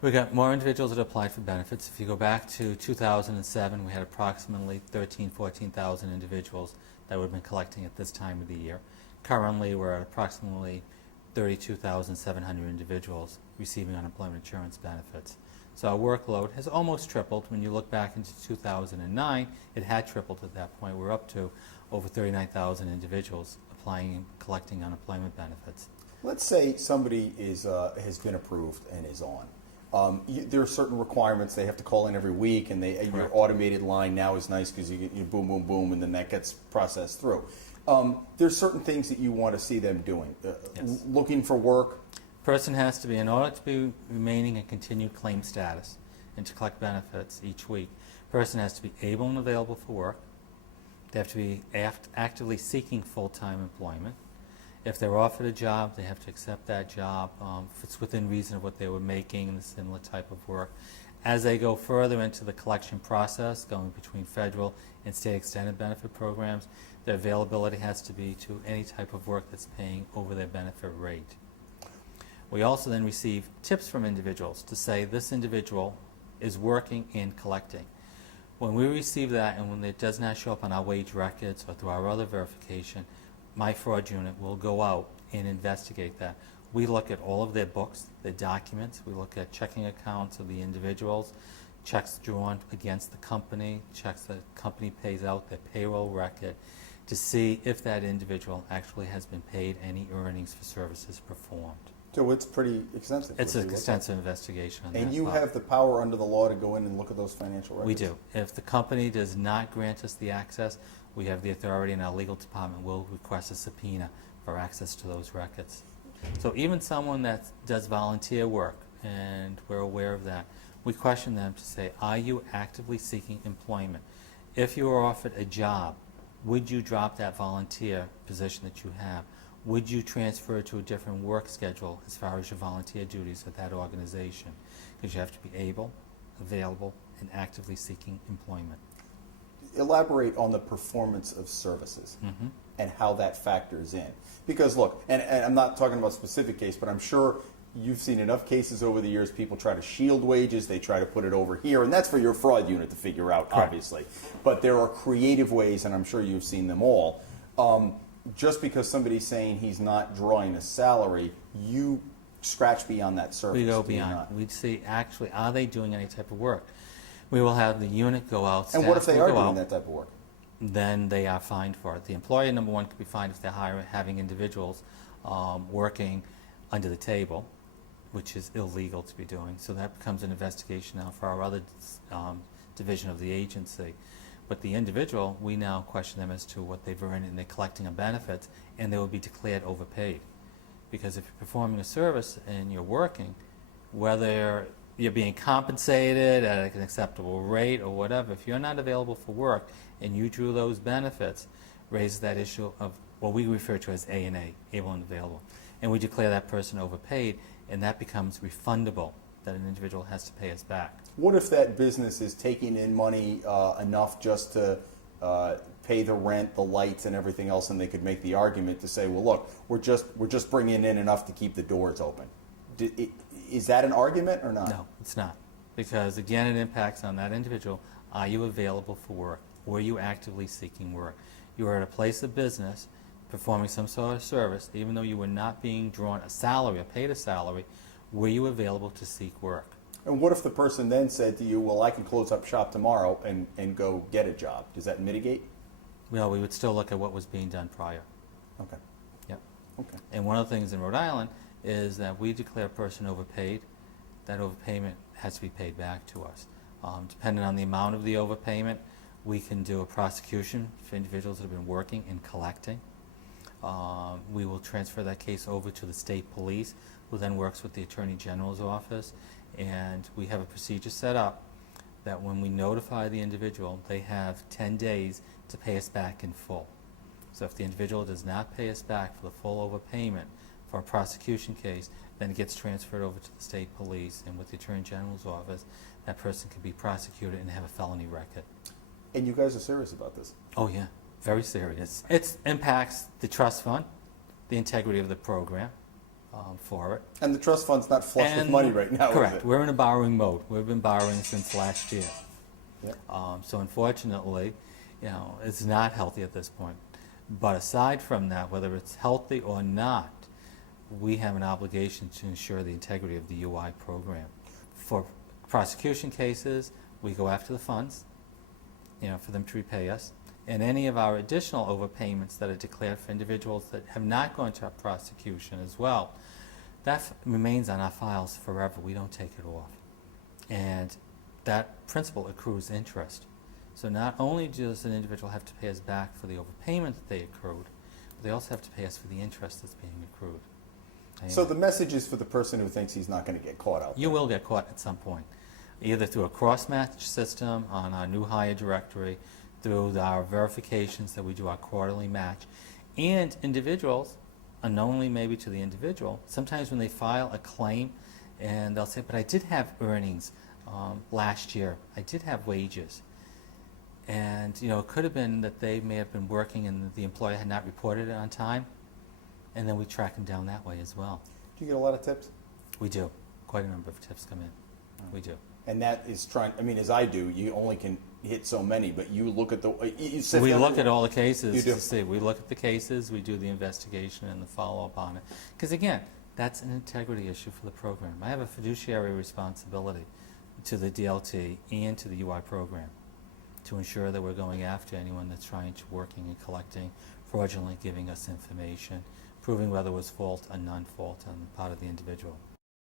We got more individuals that applied for benefits. If you go back to 2007, we had approximately 14,000 individuals that would have been collecting at this time of the year. Currently, we're at approximately 32,700 individuals receiving unemployment insurance benefits. So our workload has almost tripled. When you look back into 2009, it had tripled at that point. We're up to over 39,000 individuals applying and collecting unemployment benefits. Let's say somebody has been approved and is on. There are certain requirements. They have to call in every week, and your automated line now is nice because you boom, boom, boom, and then that gets processed through. There's certain things that you want to see them doing. Yes. Looking for work. Person has to be, in order to be remaining in continued claim status and to collect benefits each week, person has to be able and available for work. They have to be actively seeking full-time employment. If they're offered a job, they have to accept that job if it's within reason of what they were making and the similar type of work. As they go further into the collection process, going between federal and state extended benefit programs, their availability has to be to any type of work that's paying over their benefit rate. We also then receive tips from individuals to say this individual is working and collecting. When we receive that and when it does not show up on our wage records or through our other verification, my fraud unit will go out and investigate that. We look at all of their books, their documents, we look at checking accounts of the individuals, checks drawn against the company, checks that the company pays out, their payroll record, to see if that individual actually has been paid any earnings for services performed. So it's pretty extensive. It's an extensive investigation on that. And you have the power under the law to go in and look at those financial records? We do. If the company does not grant us the access, we have the authority, and our legal department will request a subpoena for access to those records. So even someone that does volunteer work, and we're aware of that, we question them to say, are you actively seeking employment? If you are offered a job, would you drop that volunteer position that you have? Would you transfer to a different work schedule as far as your volunteer duties at that organization? Because you have to be able, available, and actively seeking employment. Elaborate on the performance of services and how that factors in. Because look, and I'm not talking about a specific case, but I'm sure you've seen enough cases over the years, people try to shield wages, they try to put it over here, and that's for your fraud unit to figure out, obviously. But there are creative ways, and I'm sure you've seen them all. Just because somebody's saying he's not drawing a salary, you scratch beyond that surface. We go beyond. We'd see, actually, are they doing any type of work? We will have the unit go out. And what if they are doing that type of work? Then they are fined for it. The employer, number one, could be fined if they're having individuals working under the table, which is illegal to be doing. So that becomes an investigation now for our other division of the agency. But the individual, we now question them as to what they've earned, and they're collecting a benefit, and they will be declared overpaid. Because if you're performing a service and you're working, whether you're being compensated at an acceptable rate or whatever, if you're not available for work and you drew those benefits, raises that issue of what we refer to as A&A, able and available. And we declare that person overpaid, and that becomes refundable, that an individual has to pay us back. What if that business is taking in money enough just to pay the rent, the lights, and everything else, and they could make the argument to say, well, look, we're just bringing in enough to keep the doors open. Is that an argument or not? No, it's not. Because, again, it impacts on that individual. Are you available for work? Were you actively seeking work? You are at a place of business performing some sort of service, even though you were not being drawn a salary or paid a salary, were you available to seek work? And what if the person then said to you, well, I can close up shop tomorrow and go get a job? Does that mitigate? Well, we would still look at what was being done prior. Okay. Yep. Okay. And one of the things in Rhode Island is that we declare a person overpaid. That overpayment has to be paid back to us. Depending on the amount of the overpayment, we can do a prosecution for individuals that have been working and collecting. We will transfer that case over to the state police, who then works with the Attorney General's office, and we have a procedure set up that when we notify the individual, they have 10 days to pay us back in full. So if the individual does not pay us back for the full overpayment for a prosecution case, then it gets transferred over to the state police, and with the Attorney General's office, that person can be prosecuted and have a felony record. And you guys are serious about this? Oh yeah, very serious. It impacts the trust fund, the integrity of the program, for it. And the trust fund's not flush with money right now, Correct. is it? We're in a borrowing mode. We've been borrowing since last year. Yeah. So unfortunately, it's not healthy at this point. But aside from that, whether it's healthy or not, we have an obligation to ensure the integrity of the UI program. For prosecution cases, we go after the funds, for them to repay us. And any of our additional overpayments that are declared for individuals that have not gone to prosecution as well, that remains on our files forever. We don't take it off. And that principal accrues interest. So not only does an individual have to pay us back for the overpayment that they accrued, but they also have to pay us for the interest that's being accrued. So the message is for the person who thinks he's not going to get caught out there. You will get caught at some point, either through a cross-match system on our new hire directory, through our verifications that we do our quarterly match, and individuals, unknowingly maybe to the individual, sometimes when they file a claim and they'll say, but I did have earnings last year, I did have wages. And it could have been that they may have been working and the employer had not reported it on time, and then we track them down that way as well. Do you get a lot of tips? We do. Quite a number of tips come in. We do. And that is as I do, you only can hit so many, but you look at We look at all the cases You do. to see. We look at the cases, we do the investigation and the follow-up on it. Because again, that's an integrity issue for the program. I have a fiduciary responsibility to the DLT and to the UI program to ensure that we're going after anyone that's trying to working and collecting, fraudulently giving us information, proving whether it was fault or non-fault on the part of the individual.